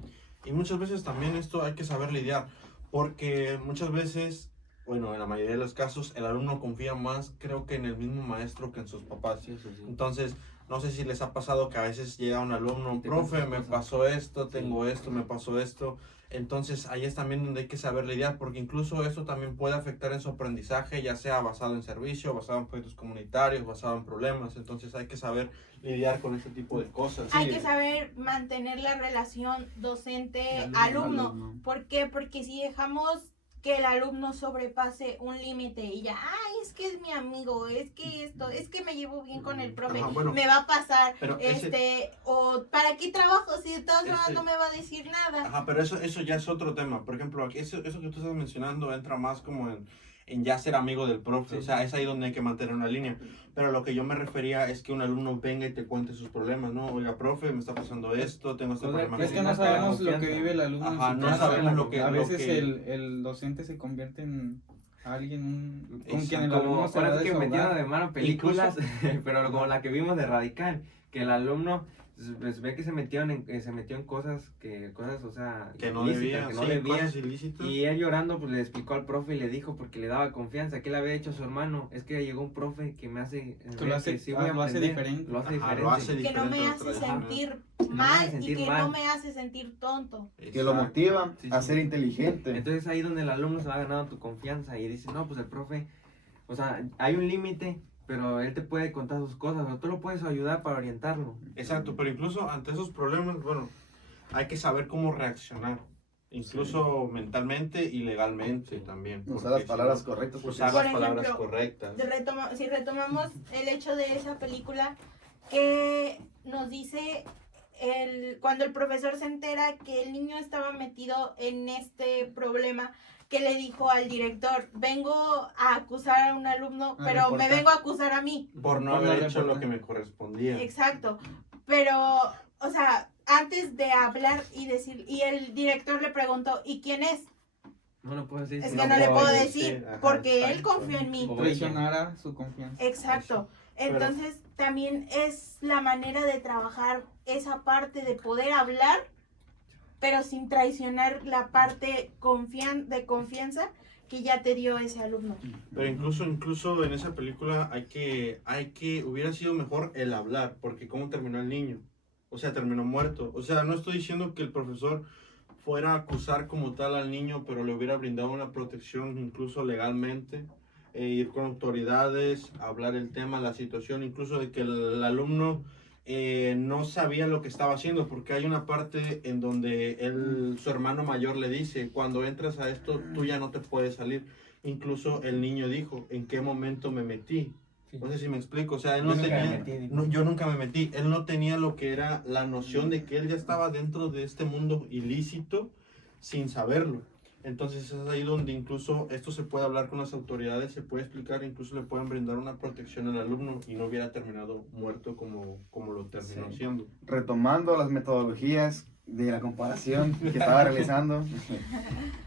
Y muchas veces también esto hay que saber lidiar, porque muchas veces, bueno, en la mayoría de los casos, el alumno confía más, creo que en el mismo maestro que en sus papás. Sí, sí, sí. Entonces, no sé si les ha pasado que a veces llega un alumno, Te profe, cuentas me cosas. pasó esto, tengo esto, me pasó esto. Entonces, ahí es también donde hay que saber lidiar, porque incluso eso también puede afectar en su aprendizaje, ya sea basado en servicio, basado en proyectos comunitarios, basado en problemas. Entonces, hay que saber lidiar con este tipo de cosas. Hay que saber mantener la relación docente-alumno. ¿Por qué? Porque si dejamos que el alumno sobrepase un límite y ya, ay, es que es mi amigo, es que esto, es que me llevo bien con el profe, Ajá, bueno, me va a pasar, pero o ¿para qué trabajo si de todas formas Ese- no me va a decir nada? Ajá, pero eso ya es otro tema. Por ejemplo, aquí eso que tú estás mencionando entra más como en ya ser amigo del profe. Sí. O sea, es ahí donde hay que mantener una línea. Pero lo que yo me refería es que un alumno venga y te cuente sus problemas, ¿no? Oiga, profe, me está pasando esto, tengo este O sea, problema. que Es que con no esto". sabemos lo que confianza. vive el alumno en Ajá, su no casa. sabemos lo que- A lo veces que- el docente se convierte en alguien, con Exacto. quien el alumno Como se va a ahora sí que metiendo desahogar. de mano películas, pero como la que vimos de Radical, que el alumno pues, ve que se metió en cosas, o sea, Que no ilícitas, debía, que no sí, debía. cosas ilícitas. Y él llorando, pues le explicó al profe y le dijo, porque le daba confianza, que le había hecho a su hermano. Es que llegó un profe que me hace. Que lo hace- que sí voy a lo hace aprender, diferente. Lo hace Ajá, diferente. lo hace Que no me diferente a lo hace tradicional. sentir me hace mal sentir y que mal. no me hace sentir tonto. Que lo motiva Sí, a sí. ser inteligente. Entonces ahí donde el alumno se va ganando tu confianza y dice, no, pues el profe, o sea, hay un límite, pero él te puede contar sus cosas, o tú lo puedes ayudar para orientarlo. Exacto, pero incluso ante esos problemas, bueno, hay que saber cómo reaccionar. Incluso mentalmente y legalmente también. Usar porque las si palabras no, correctas. porque Usar Por las palabras ejemplo, correctas. Si retomamos el hecho de esa película, que nos dice cuando el profesor se entera que el niño estaba metido en este problema, que le dijo al director, vengo a acusar a un alumno, A pero me reportar. vengo a acusar a mí. Por no Por no haber hecho lo reportar. que me correspondía. Exacto. Pero, o sea, antes de hablar y decir, y el director le preguntó, ¿y quién es? No lo puedo decir. Es si que no no le puedo decir, decir, ajá, porque él exacto. confió en mí. Como Traicionara su confianza. Exacto. Pero- Entonces, también es la manera de trabajar esa parte de poder hablar, pero sin traicionar la parte de confianza que ya te dio ese alumno. Pero incluso en esa película hubiera sido mejor el hablar, porque cómo terminó el niño. O sea, terminó muerto. O sea, no estoy diciendo que el profesor fuera a acusar como tal al niño, pero le hubiera brindado una protección incluso legalmente, ir con autoridades, hablar el tema, la situación, incluso de que el alumno no sabía lo que estaba haciendo, porque hay una parte en donde su hermano mayor le dice, cuando entras a esto, tú ya no te puedes salir. Incluso el niño dijo, ¿en qué momento me metí? Sí. No sé si me explico, o sea, él Yo no nunca me tenía, metí, dijo. no, yo nunca me metí, él no tenía lo que era la noción de que él ya estaba dentro de este mundo ilícito sin saberlo. Entonces es ahí donde incluso esto se puede hablar con las autoridades, se puede explicar, incluso le pueden brindar una protección al alumno y no hubiera terminado muerto como lo terminó Sí. siendo. Retomando las metodologías de la comparación que estaba realizando,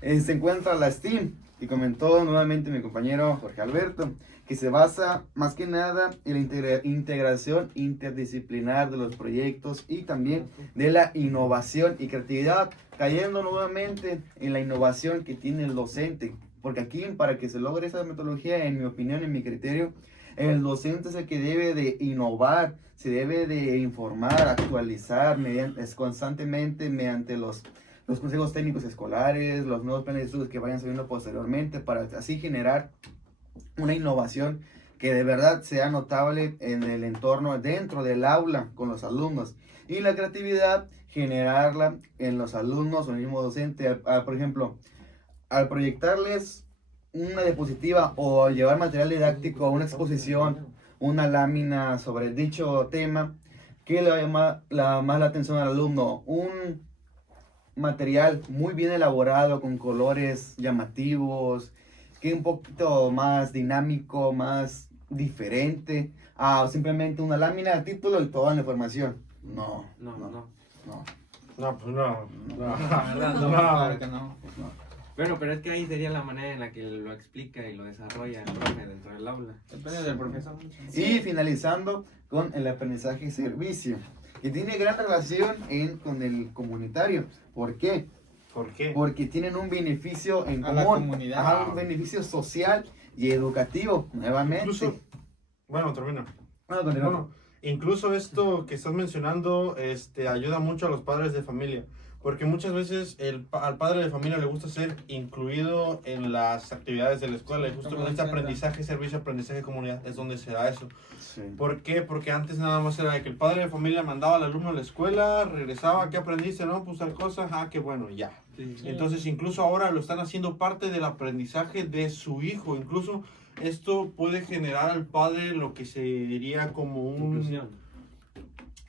se encuentra la STEAM, y comentó nuevamente mi compañero Jorge Alberto, que se basa más que nada en la integración interdisciplinar de los proyectos y también de la innovación y creatividad, cayendo nuevamente en la innovación que tiene el docente, porque aquí para que se logre esa metodología, en mi opinión, en mi criterio, el docente es el que debe de innovar, se debe de informar, actualizar constantemente mediante los consejos técnicos escolares, los nuevos planes de estudios que vayan saliendo posteriormente, para así generar una innovación que de verdad sea notable en el entorno, dentro del aula con los alumnos. Y la creatividad, generarla en los alumnos o en el mismo docente. Por ejemplo, al proyectarles una diapositiva o llevar material didáctico a una exposición, una lámina sobre dicho tema, ¿qué le va a llamar más la atención al alumno? Un material muy bien elaborado, con colores llamativos, que un poquito más dinámico, más diferente, a simplemente una lámina de título y toda la información. No. No, pues no. La verdad, no, No. claro que no. Bueno, pero es que ahí sería la manera en la que lo explica y lo desarrolla el profe dentro del aula. Depende del profesor. Y finalizando con el aprendizaje servicio, que tiene gran relación con el comunitario. ¿Por qué? ¿Por qué? Porque tienen un beneficio en A la común, comunidad. ajá, un beneficio social y educativo, nuevamente. Incluso, bueno, termina. Bueno, continúa. Bueno, incluso esto que estás mencionando ayuda mucho a los padres de familia, porque muchas veces al padre de familia le gusta ser incluido en las actividades de la escuela, y justo Tomar con en este cuenta. aprendizaje, servicio, aprendizaje, comunidad, es donde se da eso. Sí. ¿Por qué? Porque antes nada más era de que el padre de familia mandaba al alumno a la escuela, regresaba, ¿qué aprendiste? No, pues tal cosa, qué bueno, ya. Entonces incluso ahora lo están haciendo parte del aprendizaje de su hijo, incluso esto puede generar al padre lo que se diría como Inclusión.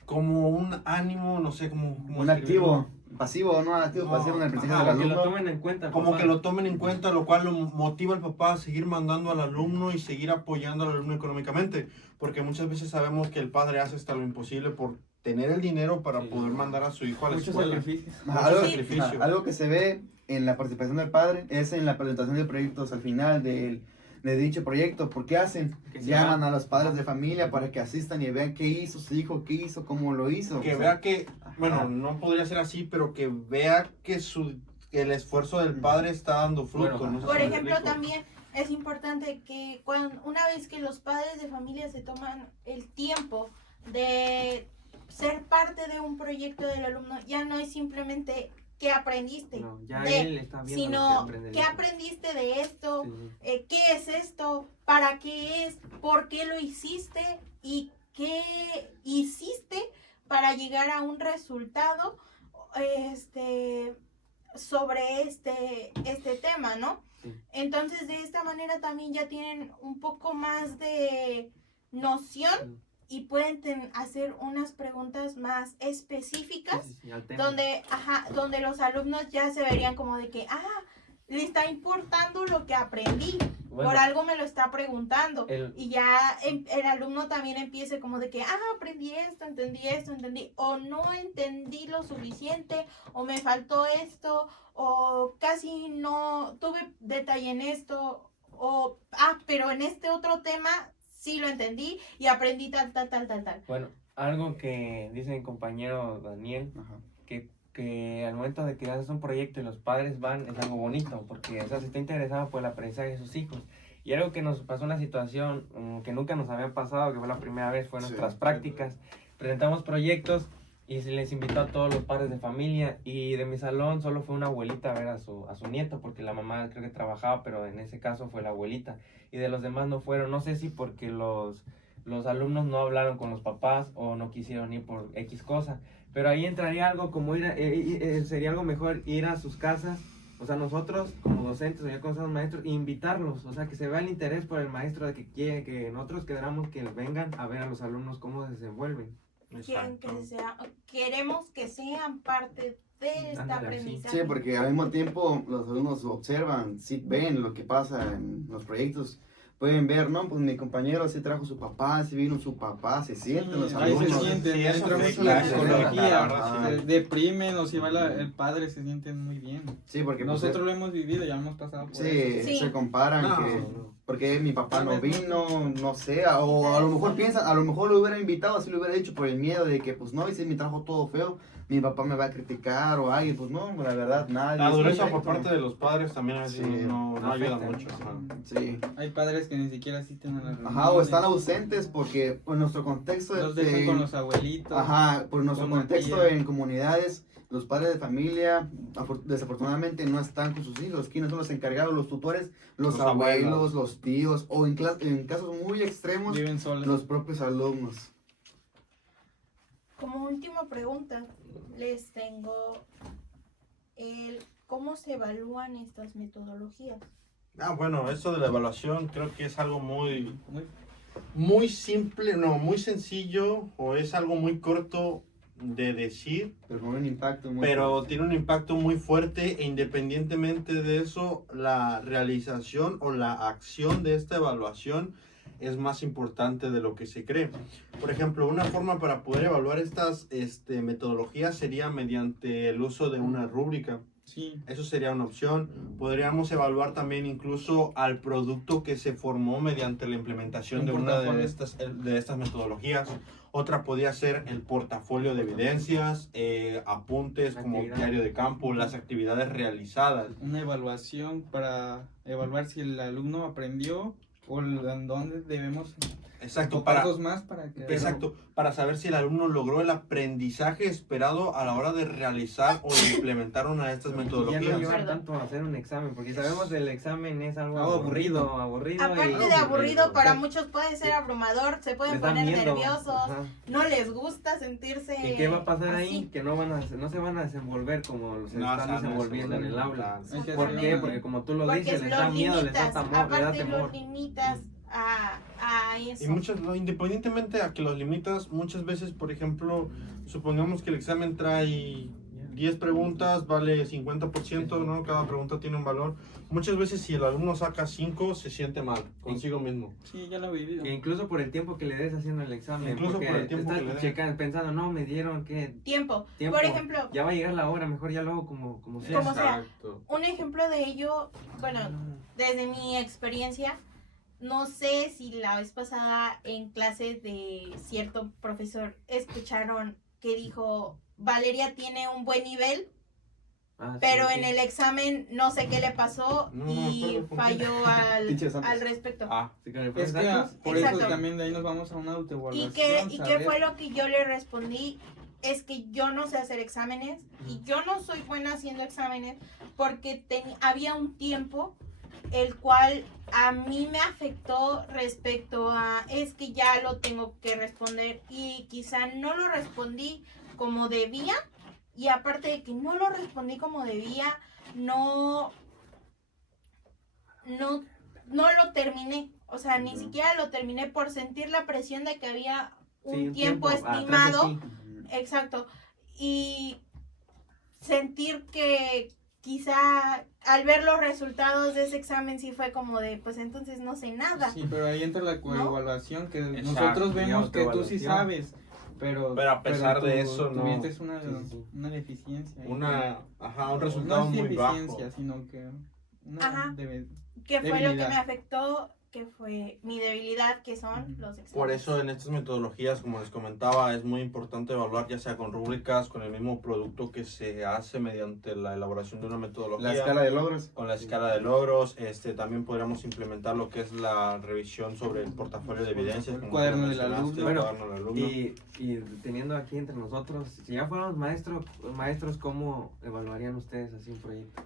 como un ánimo, no sé, como Un activo pasivo, no activo No, pasivo en el aprendizaje ajá, del Que lo alumno. tomen en cuenta. como papá. que lo tomen en cuenta, lo cual lo motiva al papá a seguir mandando al alumno y seguir apoyando al alumno económicamente, porque muchas veces sabemos que el padre hace hasta lo imposible por tener el dinero para Sí. poder mandar a su hijo a la Muchos escuela. sacrificios. Mucho Algo, sacrificio. algo que se ve en la participación del padre es en la presentación de proyectos al final de dicho proyecto. ¿Por qué hacen? Que se Llaman va. a los padres de familia para que asistan y vean qué hizo su hijo, qué hizo, cómo lo hizo. Que O sea, vea que, bueno, ajá. no podría ser así, pero que vea que que el esfuerzo del padre está dando fruto. Bueno, no sé Por si me ejemplo, explico. también es importante que una vez que los padres de familia se toman el tiempo de ser parte de un proyecto del alumno, ya no es simplemente qué aprendiste, No, ya de- él está viendo lo que sino aprende el qué hijo. aprendiste de esto, Sí, sí. qué es esto, para qué es, por qué lo hiciste y qué hiciste para llegar a un resultado sobre este tema, ¿no? Sí. Entonces, de esta manera también ya tienen un poco más de noción y pueden hacer unas preguntas más específicas Sí, sí, sí, al tema. donde los alumnos ya se verían como de que, le está importando lo que aprendí, Bueno, por algo me lo está preguntando. el- Y ya el alumno también empiece como de que, aprendí esto, entendí, o no entendí lo suficiente, o me faltó esto, o casi no tuve detalle en esto, o, pero en este otro tema sí lo entendí y aprendí tal. Bueno, algo que dice mi compañero Daniel, Ajá. que al momento de que haces un proyecto y los padres van, es algo bonito, porque o sea, se está interesado por el aprendizaje de sus hijos. Y algo que nos pasó una situación que nunca nos había pasado, que fue la primera vez, fue en Sí. nuestras prácticas. Presentamos proyectos y se les invitó a todos los padres de familia, y de mi salón solo fue una abuelita a ver a su nieto, porque la mamá creo que trabajaba, pero en ese caso fue la abuelita. Y de los demás no fueron, no sé si porque los alumnos no hablaron con los papás o no quisieron ir por X cosa. Pero ahí entraría algo como sería algo mejor ir a sus casas, o sea, nosotros como docentes o ya como somos maestros, invitarlos, o sea, que se vea el interés por el maestro de que quiere que nosotros queramos que vengan a ver a los alumnos cómo se desenvuelven. Quieren queremos que sean parte de este Ándale, sí. aprendizaje. Sí, porque al mismo tiempo los alumnos observan, sí ven lo que pasa en los proyectos. Pueden ver, ¿no? Pues mi compañero sí trajo su papá, sí vino su papá, se sienten los Ahí se alumnos. sienten, Sí, eso entra sí, mucho la claro, psicología, la verdad, se sí. deprimen, o si va el padre, se sienten muy bien. Sí, porque pues, Nosotros lo hemos vivido, ya hemos pasado por sí, eso. Sí. se comparan No, que no. porque mi papá no Tal vez vino, no sé, o a lo mejor piensan, a lo mejor lo hubiera invitado, así lo hubiera dicho por el miedo de que pues no, y si me trajo todo feo, mi papá me va a criticar o alguien, pues no, la verdad, nadie. La es dureza por perfecto. parte de los padres también a veces Sí, no ayuda afecta. mucho. Ajá. Sí. Hay padres que ni siquiera asisten a las Ajá, o están reuniones, ausentes porque en nuestro contexto los dejan con los abuelitos. ajá, por nuestro con la contexto tía. en comunidades, los padres de familia desafortunadamente no están con sus hijos. ¿Quiénes son los encargados? Los tutores, los Los abuelos, abuelos. los tíos, o en casos muy extremos, Viven solos. los propios alumnos. Como última pregunta, les tengo ¿cómo se evalúan estas metodologías? Bueno, eso de la evaluación creo que es algo muy Muy- simple, no, muy sencillo, o es algo muy corto de decir, Pero con un impacto muy pero fuerte. tiene un impacto muy fuerte, e independientemente de eso, la realización o la acción de esta evaluación es más importante de lo que se cree. Por ejemplo, una forma para poder evaluar estas metodologías sería mediante el uso de una rúbrica. Sí. Eso sería una opción. Podríamos evaluar también incluso al producto que se formó mediante la implementación Un de una portafolio. de estas metodologías. Otra podría ser el portafolio de evidencias, apuntes como Actividad. diario de campo, las actividades realizadas. Una evaluación para evaluar si el alumno aprendió o en dónde debemos Exacto, enfocarnos más para que... exacto, para saber si el alumno logró el aprendizaje esperado a la hora de realizar o de implementar una de estas Ya no metodologías. llevar Perdón. tanto a hacer un examen, porque sabemos que el examen es algo Algo aburrido. Aparte de aburrido, para muchos puede ser abrumador, se pueden Les da poner miedo. nerviosos, Ajá. no les gusta sentirse ¿Y qué va a pasar ahí? así. Que no se van a desenvolver como se No, están o sea, no desenvolviendo en el desenvolver, aula. Hay que ¿Por hacer qué? una- Porque como tú lo Porque dices, les da los miedo, les da limitas, temor, les da aparte temor. los limitas a eso. Y muchas, independientemente a que los limitas, muchas veces, por ejemplo, supongamos que el examen trae 10 preguntas vale 50%, ¿no? Cada pregunta tiene un valor. Muchas veces si el alumno saca 5, se siente mal consigo mismo. Sí, ya lo he vivido. Que incluso por el tiempo que le des haciendo el examen. Incluso porque por el tiempo estás que le des. checando, pensando, no, me dieron, ¿qué? Tiempo. Tiempo. Por ejemplo, Ya va a llegar la hora, mejor ya lo hago como sea. Como sea. Exacto. un ejemplo de ello, bueno, desde mi experiencia, no sé si la vez pasada en clase de cierto profesor escucharon que dijo, Valeria tiene un buen nivel, Ah, sí, pero sí. en el examen no sé qué le pasó No me y acuerdo por qué. falló Pinche Santos. al respecto. Ah, Sí, con el Es profe que Santos. por Exacto. eso también de ahí nos vamos a una autoevaluación. ¿Y qué saber- fue lo que yo le respondí? Es que yo no sé hacer exámenes y yo no soy buena haciendo exámenes porque había un tiempo el cual a mí me afectó respecto a es que ya lo tengo que responder y quizá no lo respondí como debía y aparte de que no lo respondí como debía, no lo terminé, o sea, ni siquiera lo terminé por sentir la presión de que había Sí, un tiempo atrás de estimado. ti. Exacto. Y sentir que quizá al ver los resultados de ese examen sí fue como de, pues entonces no sé nada. Sí, pero ahí entra la coevaluación, que Exacto, nosotros y vemos que tú sí autoevaluación. sabes, pero Pero a pesar de tú eso, no. tuviste una, Sí, sí, sí. una deficiencia. ahí. Un resultado no es muy bajo. deficiencia, sino que una Ajá. debe- Que fue lo que debilidad. me afectó, que fue mi debilidad, que son Ujú. los exámenes. Por eso en estas metodologías, como les comentaba, es muy importante evaluar ya sea con rúbricas, con el mismo producto que se hace mediante la elaboración de una metodología. La escala de logros. Con la escala de logros, también podríamos implementar lo que es la revisión sobre el portafolio de evidencias, como Cuaderno tú del mencionaste, alumno. el Bueno, cuaderno del alumno. Y teniendo aquí entre nosotros, si ya fuéramos maestros, ¿cómo evaluarían ustedes así un proyecto?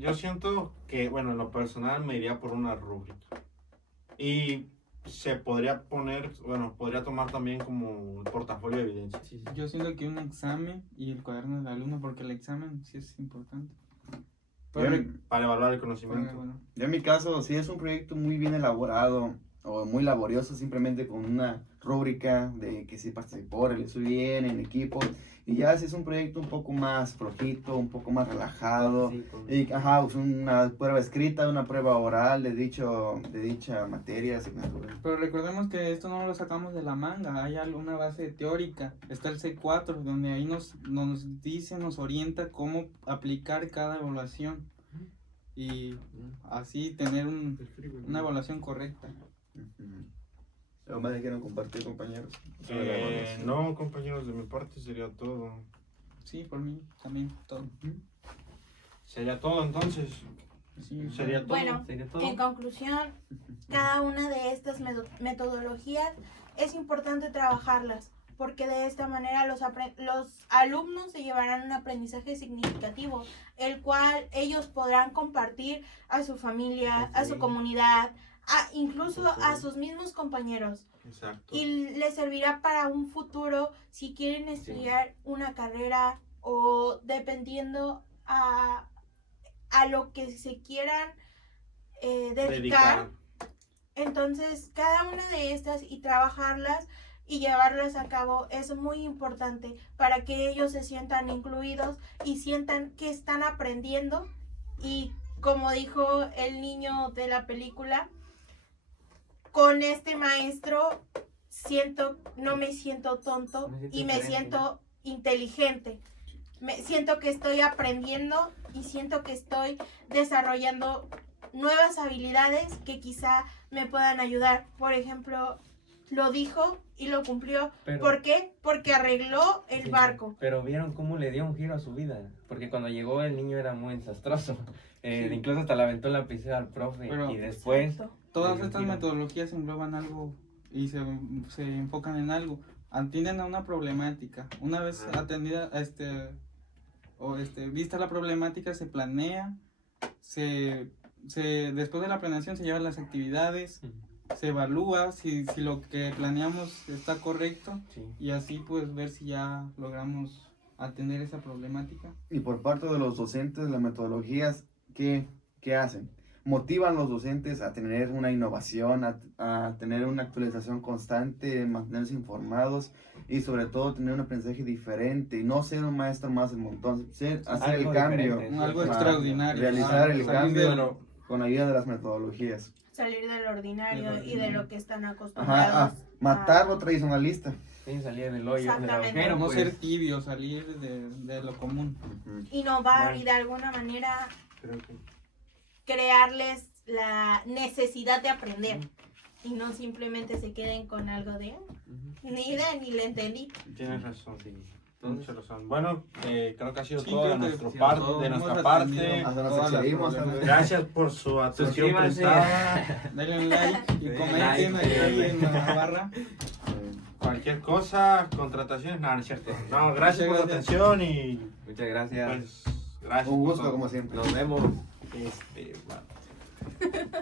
Yo siento que, bueno, en lo personal me iría por una rúbrica. Y se podría podría tomar también como el portafolio de evidencias. Sí, sí. Yo siento que un examen y el cuaderno del alumno, porque el examen sí es importante. Pero Bien. Para evaluar el conocimiento. bueno, Yo en mi caso, si es un proyecto muy bien elaborado o muy laborioso, simplemente con una rúbrica de que si participó, realizó bien en equipo, y ya si es un proyecto un poco más flojito, un poco más relajado, Sí, con- y una prueba escrita, una prueba oral de dicha materia, asignatura. pero recordemos que esto no lo sacamos de la manga, hay una base teórica, está el C4, donde ahí nos dice, nos orienta cómo aplicar cada evaluación y así tener una evaluación correcta. ¿Algo más que quieran compartir, compañeros? No, compañeros, de mi parte sería todo. Sí, por mí también, todo. Sería todo entonces. Sí, Sería todo. Bueno, ¿Sería todo? en conclusión, cada una de estas metodologías es importante trabajarlas, porque de esta manera los alumnos se llevarán un aprendizaje significativo, el cual ellos podrán compartir a su familia, a su Ok. comunidad, incluso Ok. a sus mismos compañeros. Exacto. Y les servirá para un futuro si quieren estudiar una carrera o dependiendo a lo que se quieran dedicar. Entonces, cada una de estas y trabajarlas y llevarlas a cabo es muy importante para que ellos se sientan incluidos y sientan que están aprendiendo. Y como dijo el niño de la película, con este maestro no me siento tonto Me siento y me diferente. siento inteligente. Me siento que estoy aprendiendo y siento que estoy desarrollando nuevas habilidades que quizá me puedan ayudar. Por ejemplo, lo dijo y lo cumplió. Pero- ¿Por qué? Porque arregló el Sí, barco. Pero vieron cómo le dio un giro a su vida. Porque cuando llegó el niño era muy desastroso. Sí. Incluso hasta le aventó la lapicera al profe. Pero- y después. Exacto. Todas Le dio un estas giro. metodologías engloban algo y se enfocan en algo. Atienden a una problemática. Una vez atendida, vista la problemática, se planea, después de la planeación se llevan las actividades, se evalúa si lo que planeamos está correcto Sí. y así pues ver si ya logramos atender esa problemática. Y por parte de los docentes, las metodologías, ¿qué hacen? Motivan a los docentes a tener una innovación, a tener una actualización constante, mantenerse informados y sobre todo tener un aprendizaje diferente y no ser un maestro más del montón, hacer Algo el cambio, diferente. Algo Ah, extraordinario. realizar el Salir cambio del- con ayuda de las metodologías. Salir del ordinario Del y de lo que están Ajá, acostumbrados. matar lo tradicionalista. Sí, salir del hoyo, del Exactamente. agujero, no pues. ser tibio, salir de lo común. Innovar Bueno. y de alguna manera Creo que crearles la necesidad de aprender. Y no simplemente se queden con algo de ni idea ni le entendí. tienes razón. Sí. Mucha razón. Bueno, creo que ha sido Sí, todo de, creo que nuestro sí, parte, todo. de Hemos nuestra atendido. parte. Hasta nos Todas las excedimos, problemas. tal vez. Gracias por su atención Suscríbanse. prestada. Denle un like y Sí, comenten like, ahí sí. en la barra. Cualquier cosa, contrataciones, nada, no es cierto. No, gracias por su Muchas atención y Muchas gracias. pues gracias. Un por gusto todo. como siempre. Nos vemos. Bueno.